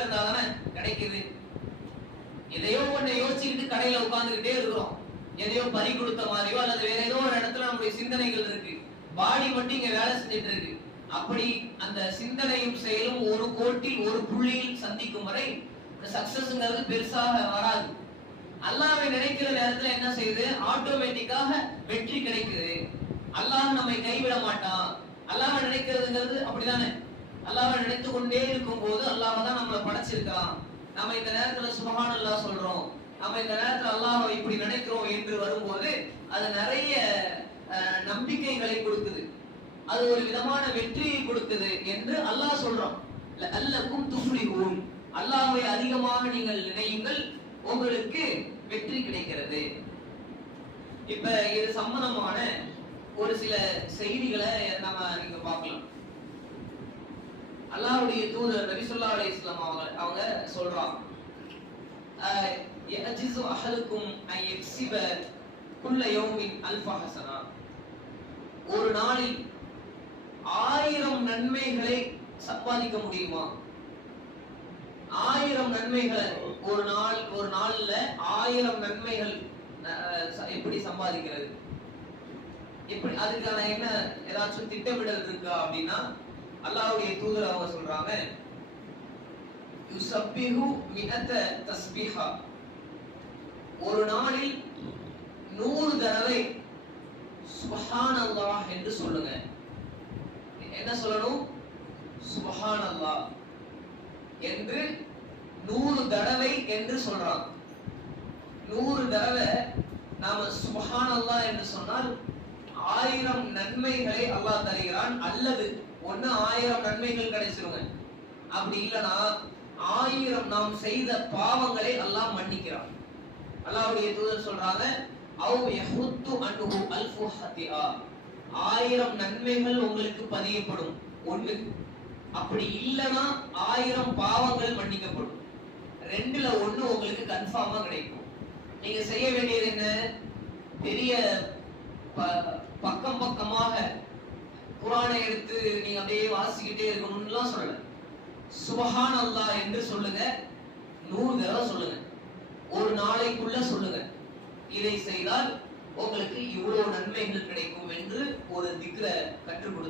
இருந்தா தானே கிடைக்குது. எதையோ ஒண்ணு யோசிச்சுக்கிட்டு கடையில உட்கார்ந்துகிட்டே இருக்கிறோம். எதையோ பறி கொடுத்த மாதிரியோ அல்லது வேற ஏதோ ஒரு இடத்துல நம்முடைய சிந்தனைகள் இருக்கு. பாடி மட்டும் இங்க வேலை செஞ்சுட்டு இருக்கு. அப்படி அந்த சிந்தனையும் செயலும் ஒரு கோட்டில் ஒரு புள்ளியில் சந்திக்கும் வரை சக்சஸ்ங்கிறது பெருசாக வராது. அல்லாஹ்வை நினைக்கிற நேரத்துல என்ன செய்யுது? ஆட்டோமேட்டிக்காக வெற்றி கிடைக்குது. அல்லாஹ் நம்மை கைவிட மாட்டான். அல்லாஹ்வை நினைக்கிறதுங்கிறது அப்படிதானே. அல்லாஹ்வை நினைத்து கொண்டே இருக்கும் போது அல்லாஹ் தான் நம்மளை படைச்சிருக்கான். நம்ம இந்த நேரத்துல சுப்ஹானல்லாஹ் சொல்றோம், நம்ம இந்த நேரத்துல அல்லாஹ்வை இப்படி நினைக்கிறோம் என்று வரும்போது அது நிறைய நம்பிக்கைகளை கொடுக்குது. அது ஒரு விதமான வெற்றியை கொடுக்குது என்று அல்லாஹ் சொல்றான். லஅல்லகும் துஃப்லிஹூன், அல்லாஹ்வை அதிகமாக நீங்கள் நினையுங்கள், உங்களுக்கு வெற்றி கிடைக்கிறது. இப்ப இது சம்பந்தமான ஒரு சில செய்திகளை நம்ம இங்க பார்க்கலாம். அல்லாஹ்வுடைய தூதர் நபி ஸல்லல்லாஹு அலைஹி வஸல்லம் அவங்க சொல்றாங்க, யஜிஸு அஹலுக்கும் அன் யக்ஸிப குல்ல யௌமின் அல்ஃப ஹஸனா, ஒரு நாளில் 1000 நன்மைகளை சம்பாதிக்க முடியுமா? 1000 நன்மைகளை ஒரு நாள்ல 1000 நன்மைகள் எப்படி சம்பாதிக்கிறது? இப்படி அதுக்கான என்ன ஏதாச்சும் திட்டமிடல் இருக்கா அப்படின்னா அல்லாஹ்வுடைய தூதர் அவங்க சொல்றாங்க, யுஸப்பிஹு மிஅத தஸ்பீஹா, ஒரு நாளில் 100 தடவை சுப்ஹானல்லாஹ் என்று சொல்லுங்க. என்ன சொல்லணும்? சுப்ஹானல்லாஹ் என்று 100 தடவை என்று சொல்றாங்க. 100 தடவை நாம சுப்ஹானல்லாஹ் என்று சொன்னால் 1000 நன்மைகளை அல்லாஹ் தருகிறான். அல்லது 1000 நன்மைகள் கிடைச்சிருங்க. அப்படி இல்லனா 1000 நாம் செய்த பாவங்களை அல்லாஹ் மன்னிக்கிறான். அல்லாஹ்வுடைய தூதர் சொல்றாங்க, அவ் யஹுத்து அன்ஹு அல்ஃபு ஹத்திஆ, 1000 நன்மைகள் உங்களுக்கு பதியப்படும் ஒண்ணு. அப்படி இல்லனா 1000 பாவங்கள் மன்னிக்கப்படும். ரெண்டுல ஒண்ணு உங்களுக்கு கன்ஃபார்மா கிடைக்கும். நீங்க செய்ய வேண்டியது என்ன? பெரிய பக்கம் பக்கமாக குர்ஆனை எடுத்து நீங்க அப்படியே வாசிக்கிட்டே இருக்கணும்னுலாம் சொல்லல. சுப்ஹானல்லாஹ் என்று சொல்லுங்க. 100 தடவை சொல்லுங்க. ஒரு நாளைக்குள்ள சொல்லுங்க. இதை செய்தால் உங்களுக்கு இவ்வளவு நன்மைகள் கிடைக்கும் என்று ஒரு திக்ர கற்றுக் கொடுத்து